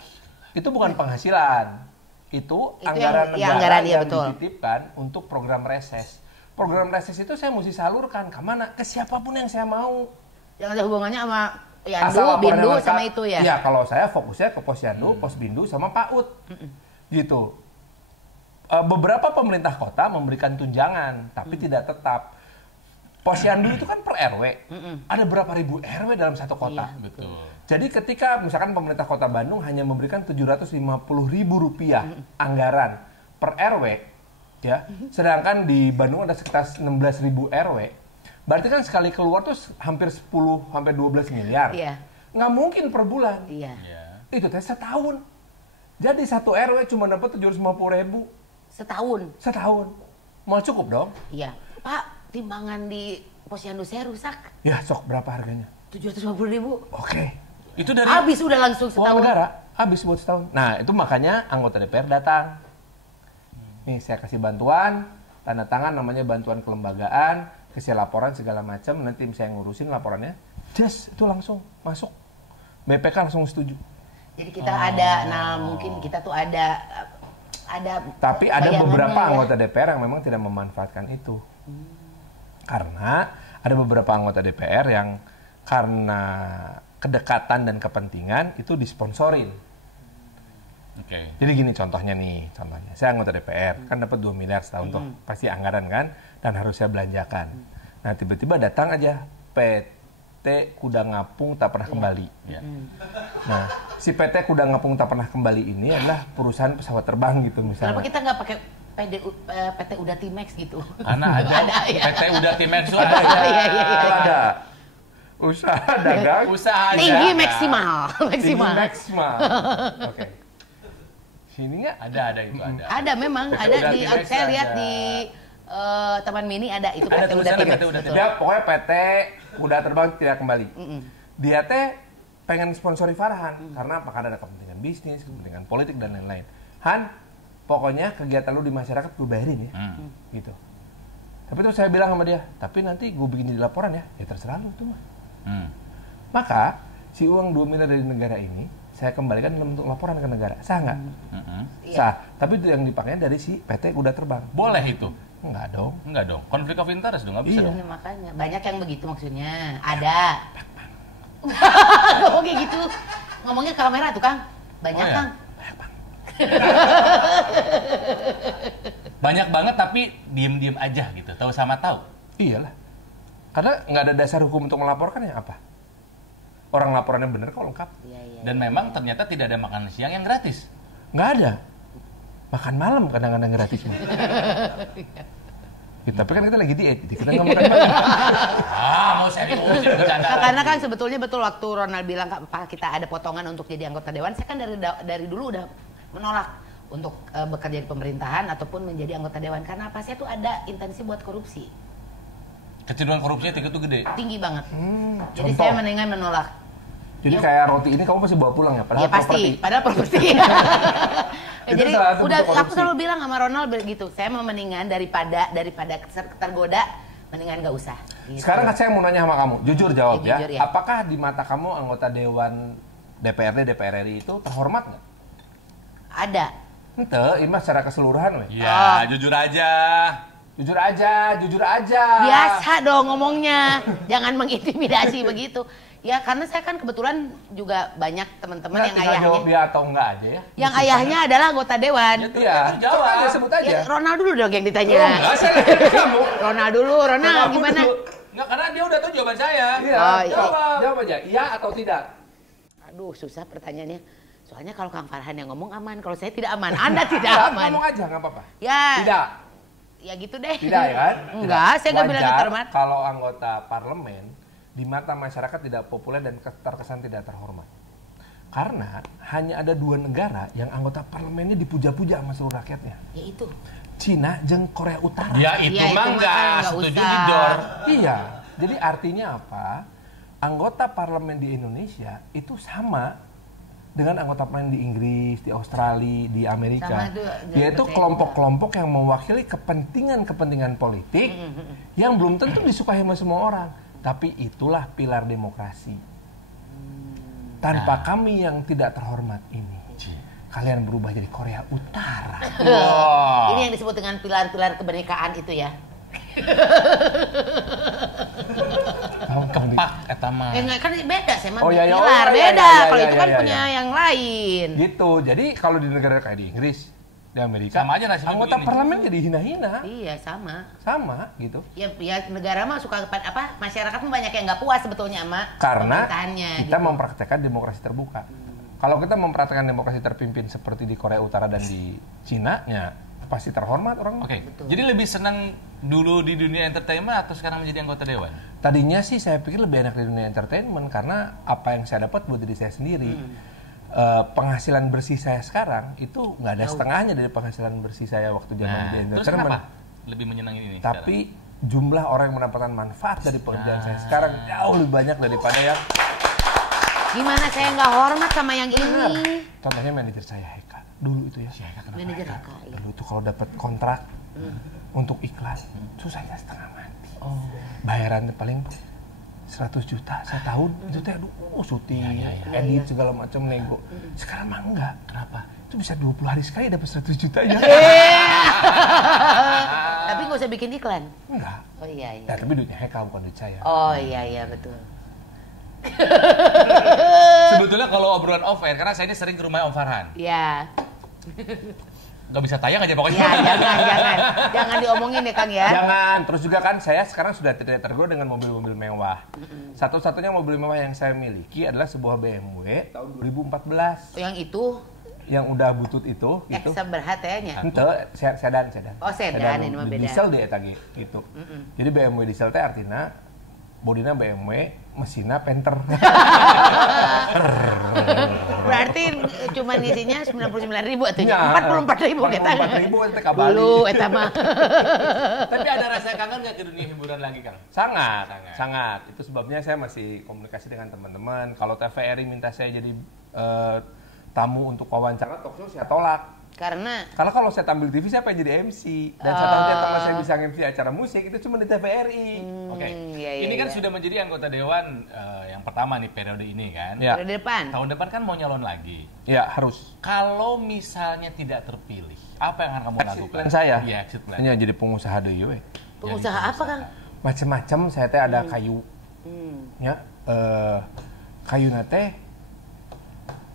itu bukan penghasilan. Itu anggaran negara yang dititipkan untuk program reses. Program reses itu saya mesti salurkan kemana? Ke siapapun yang saya mau. Yang ada hubungannya sama Asal Bindu laporannya sama itu ya? Iya, kalau saya fokusnya ke Posyandu, Posbindu, sama PAUD. Gitu. Beberapa pemerintah kota memberikan tunjangan, tapi tidak tetap. Posyandu itu kan per RW. Ada berapa ribu RW dalam satu kota. Iya, betul. Jadi ketika misalkan pemerintah kota Bandung hanya memberikan Rp750.000 anggaran per RW, ya, sedangkan di Bandung ada sekitar 16.000 RW, berarti kan sekali keluar tuh hampir 10-12 miliar. Iya. Nggak mungkin per bulan. Iya. Itu teh setahun. Jadi satu RW cuma dapat 750.000 setahun. Mau cukup dong? Iya. Pak, timbangan di Posyandu saya rusak. Ya, sok berapa harganya? 750.000. Oke. Itu dari Habis udah langsung Uang setahun. negara habis buat setahun. Nah, itu makanya anggota DPR datang. Nih, saya kasih bantuan, tanda tangan namanya bantuan kelembagaan, kasih laporan segala macam, nanti saya ngurusin laporannya. Just itu langsung masuk. BPK langsung setuju. Jadi kita ada, mungkin kita tuh ada Tapi ada bayangannya beberapa ya. anggota DPR yang memang tidak memanfaatkan itu. Karena ada beberapa anggota DPR yang karena kedekatan dan kepentingan itu disponsorin. Oke. Jadi gini contohnya. Saya anggota DPR, kan dapat 2 miliar setahun tuh, pasti anggaran kan, dan harus saya belanjakan. Nah tiba-tiba datang aja PT Kuda Ngapung tak pernah kembali. Ya. Nah si PT Kuda Ngapung tak pernah kembali ini adalah perusahaan pesawat terbang gitu misalnya. Kenapa kita nggak pakai PT Uda Timex gitu? Karena ada ya. PT Uda Timex itu Iya. Ada usaha dagang, usaha Tinggi aja. maksimal. tinggi maksimal. Oke. Sini nggak? Ada itu ada. Ada memang, PT ada Uda di Timex saya lihat ada. di Taman Mini ada itu Ada PT Uda tulisannya Timex. PT Uda Timex. Betul. Dia pokoknya PT Kuda Terbang tidak kembali. Dia teh pengen sponsori Farhan karena apa? Karena ada kepentingan bisnis, kepentingan politik dan lain-lain. Han, pokoknya kegiatan lu di masyarakat gue bayarin ya, gitu. Tapi terus saya bilang sama dia, tapi nanti gue bikin di laporan ya terserah lu tuh mah. Maka si uang 2 miliar dari negara ini saya kembalikan dalam bentuk laporan ke negara, sah nggak? Sah. Tapi itu yang dipakainya dari si PT Kuda Terbang. Boleh itu. Enggak dong. Enggak dong. Konflik of interest dong, nggak bisa Iya. dong. Nah, makanya banyak yang begitu maksudnya. Ada. Ngomong kayak gitu. Ngomongnya ke kamera tuh, Kang. Banyak, Oh, ya? Kang. Banyak banget tapi diem-diem aja gitu. Tahu sama tahu. Iyalah. Karena nggak ada dasar hukum untuk melaporkan ya apa? Orang laporannya bener kok lengkap. Iya, iya. Dan memang ternyata tidak ada makan siang yang gratis. Nggak ada. Makan malam kadang-kadang gratis. Ya, tapi kan kita lagi diet, jadi kita nggak makan malam. Mau serius ini bercanda. Nah, karena kan sebetulnya betul waktu Ronald bilang Pak kita ada potongan untuk jadi anggota dewan, saya kan dari dulu udah menolak untuk bekerja di pemerintahan ataupun menjadi anggota dewan karena apa? Saya tuh ada intensi buat korupsi. Kecenderungan korupsinya tingkat tuh gede. Tinggi banget. Jadi Contoh. saya mendingan menolak. Jadi kayak roti ini kamu pasti bawa pulang ya? Ya Padahal pasti, properti. padahal properti. Ya, Itu jadi salah satu udah bentuk aku korupsi. selalu bilang sama Ronald begitu, saya mau mendingan daripada tergoda, mendingan nggak usah. Gitu. Sekarang saya mau nanya sama kamu, jujur jawab Ya, ya. jujur ya. Apakah di mata kamu anggota Dewan DPRD, DPR RI itu terhormat nggak? Ada. Ente, ini mah secara keseluruhan. We. Ya, jujur aja. Jujur aja, jujur aja. Biasa dong ngomongnya, jangan mengintimidasi begitu. Ya karena saya kan kebetulan juga banyak teman-teman Nah, yang tinggal ayahnya, jawab ya atau enggak aja ya. yang ayahnya adalah anggota dewan. Iya, jawab. aja, sebut aja. Ya, Ronald dulu dong yang ditanya. Oh, enggak, saya nanya kamu. Ronald dulu, Ronald Kamu gimana? dulu. Enggak, karena dia udah tahu jawaban saya. Iya, Oh, iya. jawab aja. Iya atau tidak? Aduh susah pertanyaannya. Soalnya kalau Kang Farhan yang ngomong aman, kalau saya tidak aman. Anda tidak Enggak, aman. ngomong aja, nggak apa-apa. Ya. Tidak. Ya gitu deh. Tidak ya kan? Enggak, saya nggak bilang Wajar terhormat. kalau anggota parlemen di mata masyarakat tidak populer dan terkesan tidak terhormat. Karena hanya ada 2 negara yang anggota parlemennya dipuja-puja sama seluruh rakyatnya. Ya itu. Cina jeung Korea Utara. Ya itu Iya, itu mah mah enggak kan nggak setuju usah. didor. Iya. Jadi artinya apa? Anggota parlemen di Indonesia itu sama dengan anggota parlemen di Inggris, di Australia, di Amerika. Sama tuh, Yaitu saya kelompok-kelompok yang mewakili kepentingan-kepentingan politik yang belum tentu disukai sama semua orang. Tapi itulah pilar demokrasi. Tanpa kami yang tidak terhormat ini, kalian berubah jadi Korea Utara. Wow. Ini yang disebut dengan pilar-pilar kebinekaan itu ya. Kepak eta mah. Enggak kan beda saya mah Oh, iya, iya. Oh, pilar, iya, iya, beda. iya, Kalau iya, itu kan iya, punya iya. yang lain. Gitu. Jadi kalau di negara kayak di Inggris, di Amerika, Sama aja nasibnya anggota begini. parlemen jadi hina-hina. Iya sama. Sama gitu. Ya negara mah suka apa? Masyarakat mah banyak yang nggak puas sebetulnya sama Karena pemerintahannya. kita gitu. mempraktekkan demokrasi terbuka. Kalau kita mempraktekkan demokrasi terpimpin seperti di Korea Utara dan di Cina, ya pasti terhormat orang. Oke. Jadi lebih senang dulu di dunia entertainment atau sekarang menjadi anggota dewan? Tadinya sih saya pikir lebih enak di dunia entertainment karena apa yang saya dapat buat diri saya sendiri. Penghasilan bersih saya sekarang itu nggak ada setengahnya dari penghasilan bersih saya waktu zaman di terus entertainment. kenapa lebih menyenangin ini? Tapi jumlah orang yang mendapatkan manfaat dari pekerjaan saya sekarang jauh lebih banyak daripada yang Gimana saya nggak hormat sama yang ini? contohnya manajer saya Heka dulu itu ya. Manajer Heka, iya. Dulu itu kalau dapat kontrak untuk iklan susahnya setengah mati. Bayarannya paling 100 juta setahun itu teh aduh syuting, edit segala macam nego. Sekarang mah enggak. Kenapa? Itu bisa 20 hari sekali dapat 100 juta aja. Tapi nggak usah bikin iklan. Enggak. Oh iya iya. Ya tapi duitnya Heka bukan duit saya. Oh iya iya betul. Sebetulnya kalau obrolan off air, karena saya ini sering ke rumah Om Farhan. Iya. Gak bisa tayang aja pokoknya. Ya jangan diomongin ya Kang ya. Jangan. Terus juga kan saya sekarang sudah tidak tergoda dengan mobil-mobil mewah. Satu-satunya mobil mewah yang saya miliki adalah sebuah BMW tahun 2014 Yang itu yang udah butut itu gitu. seberhat ya nya. Ente sedan. Oh, sedan, ini mah beda. Diesel dia eta gitu. Jadi BMW diesel teh artinya bodina BMW, mesinnya Panther. Berarti cuma isinya 99.000 atuh. Ya, 44.000 kita. 44.000 teh kabali. Dulu eta mah. Tapi ada rasa kangen gak ke dunia hiburan lagi, Kang? Sangat. Itu sebabnya saya masih komunikasi dengan teman-teman. Kalau TVRI minta saya jadi tamu untuk wawancara talk show, saya tolak. Karena kalau saya tampil TV saya pengen jadi MC dan satu-satunya teman saya bisa MC acara musik itu cuma di TVRI. Oke. iya, Ini kan iya. sudah menjadi anggota dewan yang pertama nih periode ini kan. Ya. periode depan. Tahun depan kan mau nyalon lagi. Ya harus. Kalau misalnya tidak terpilih, apa yang akan kamu Exit lakukan? plan saya. Iya, exit plan. Hanya jadi pengusaha deui we. Pengusaha apa, Kang? Macem-macem saya teh ada kayu. Ya, kayu nate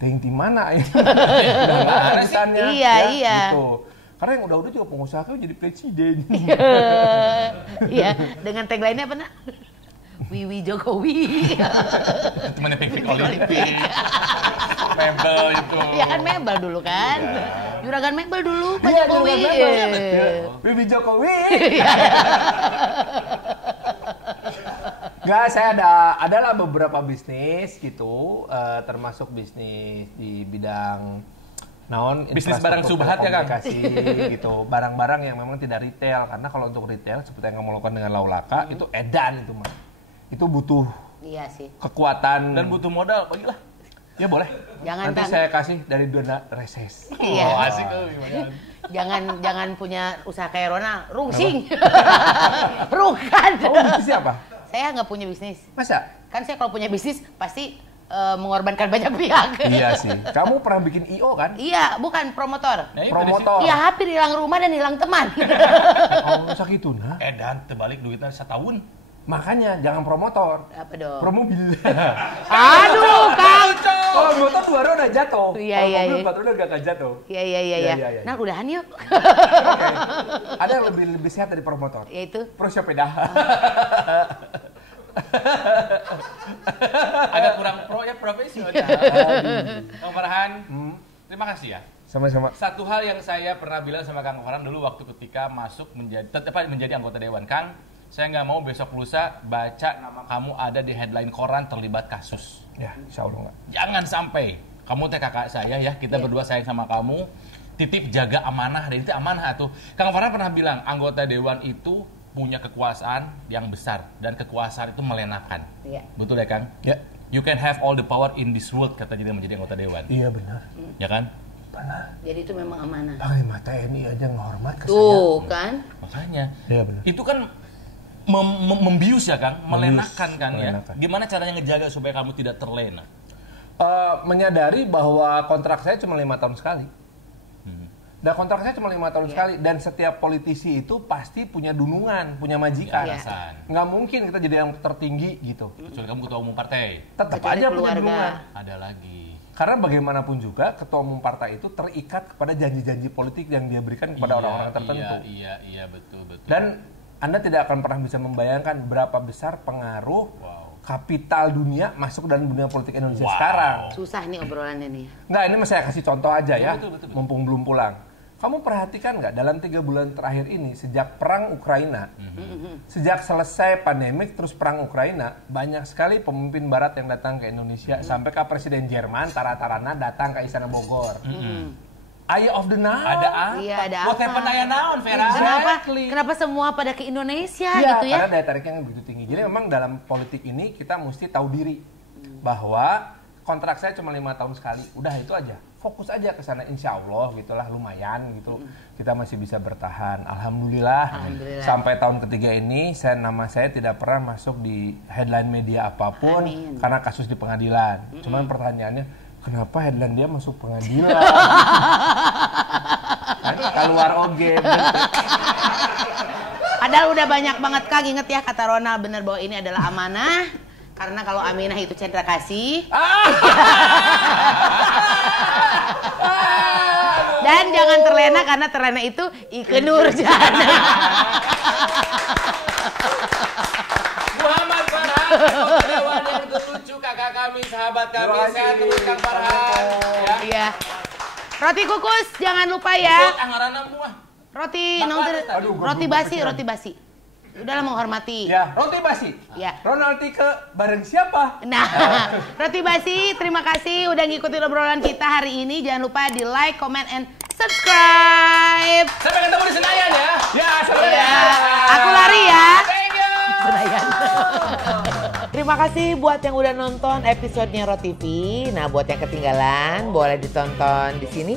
ting di mana ya? Gimana sih? Iya, iya. Gitu. Karena yang udah-udah juga pengusaha kayu jadi presiden. Iya, dengan tagline-nya apa, Nak? Wiwi Jokowi. Temannya Pik Olimpik. Mebel itu. Iya kan mebel dulu kan. Juragan mebel dulu Pak Iya, Jokowi. juragan mebel. Wiwi Jokowi. Nggak, saya adalah beberapa bisnis gitu, termasuk bisnis di bidang Bisnis barang subhat ya, Kang? komunikasi gitu, barang-barang yang memang tidak retail, karena kalau untuk retail seperti yang kamu lakukan dengan Laulaka itu edan itu mah, itu butuh Iya sih. kekuatan Dan butuh modal, bagilah. ya boleh. Jangan, Nanti Kang. saya kasih dari dana reses. Iya. Oh, asik tuh. Jangan punya usaha kayak Ronald, rungsing. Rukan. Kamu bisnis apa? Saya nggak punya bisnis. Masa? Kan saya kalau punya bisnis pasti mengorbankan banyak pihak. Iya sih. Kamu pernah bikin IO kan? Iya, bukan promotor. Nah, itu Promotor. Iya, hampir hilang rumah dan hilang teman. Oh, sakit itu nah. Dan terbalik duitnya setahun. Makanya jangan promotor. Apa dong? Pro mobil. Aduh, Kang. Kalau motor 2 roda jatuh. Iya, Kalau iya, mobil iya. 4 roda gak jatuh. Iya. Iya. Nah, udahan yuk. Oke. Ada yang lebih sehat dari promotor. Yaitu Pro sepeda. Agak kurang pro ya profesional. Kang Farhan, terima kasih ya. Sama-sama. Satu hal yang saya pernah bilang sama Kang Farhan dulu waktu ketika masuk menjadi anggota dewan, Kang, saya nggak mau besok lusa baca nama kamu ada di headline koran terlibat kasus. Ya, insya Allah enggak. Jangan sampai. Kamu teh kakak saya ya, kita berdua sayang sama kamu. Titip jaga amanah, dan itu amanah tuh. Kang Farhan pernah bilang, anggota dewan itu punya kekuasaan yang besar dan kekuasaan itu melenakan. Iya. Betul ya, Kang? Ya. You can have all the power in this world, kata jadi menjadi anggota dewan. Iya benar. Ya kan? Benar. jadi itu memang amanah. Panglima TNI aja ngehormat ke saya. Tuh, kan? Makanya. Iya benar. Itu kan membius ya, Kang? Melenakan kan melenakan. ya? Gimana caranya ngejaga supaya kamu tidak terlena? Menyadari bahwa kontrak saya cuma 5 tahun sekali. Dan kontrak saya cuma 5 tahun sekali. Dan setiap politisi itu pasti punya dunungan, punya majikan. Iya. Alasan. Nggak mungkin kita jadi yang tertinggi gitu. Kecuali kamu ketua umum partai. Tetap Kecuali aja punya keluarga. dunungan. Ada lagi. Karena bagaimanapun juga ketua umum partai itu terikat kepada janji-janji politik yang dia berikan kepada orang-orang tertentu. Iya, betul. Dan Anda tidak akan pernah bisa membayangkan berapa besar pengaruh Wow. kapital dunia masuk dalam dunia politik Indonesia Wow. sekarang. Susah nih obrolannya nih. Nggak, ini saya kasih contoh aja ya, Betul. mumpung belum pulang. Kamu perhatikan nggak dalam 3 bulan terakhir ini sejak perang Ukraina, sejak selesai pandemik terus perang Ukraina, banyak sekali pemimpin Barat yang datang ke Indonesia, sampai ke Presiden Jerman Tara-Tarana datang ke Istana Bogor. Eye of the now. Ada apa? Iya, ada What apa? happened aya naon, Vera? Kenapa semua pada ke Indonesia Iya, gitu ya? karena daya tariknya yang begitu tinggi. Jadi memang dalam politik ini kita mesti tahu diri bahwa kontrak saya cuma 5 tahun sekali. Udah itu aja. Fokus aja ke sana, insya Allah gitulah, lumayan gitu. Kita masih bisa bertahan. Alhamdulillah. Alhamdulillah. Sampai tahun ketiga ini nama saya tidak pernah masuk di headline media apapun. Amin. Karena kasus di pengadilan. Cuman pertanyaannya, kenapa headline dia masuk pengadilan? Kan keluar oge. Padahal udah banyak banget, Kang, inget ya kata Ronald bener bahwa ini adalah amanah. Karena kalau Aminah itu Cendra Kasih. Dan jangan terlena karena terlena itu Ikke Nurjana. Muhammad Farhan, anggota dewan yang terlucu, kakak kami, sahabat kami. Terima kasih. Sehat terus, Kang Farhan. Ya. Iya. Roti kukus jangan lupa ya. Ikut anggaran mah. Roti Bakar nongter, tadi. Aduh, gua roti belum basi, kepikiran. roti basi. Udahlah menghormati. Ya, roti basi. Ya. Ronald Tike bareng siapa? Nah, Roti Basi, terima kasih udah ngikutin obrolan kita hari ini. Jangan lupa di like, comment, and subscribe. Sampai ketemu di Senayan ya. Ya, sampai Ya, aku lari ya. Thank you. Senayan. Terima kasih buat yang udah nonton episodenya Roti TV. Nah, buat yang ketinggalan boleh ditonton di sini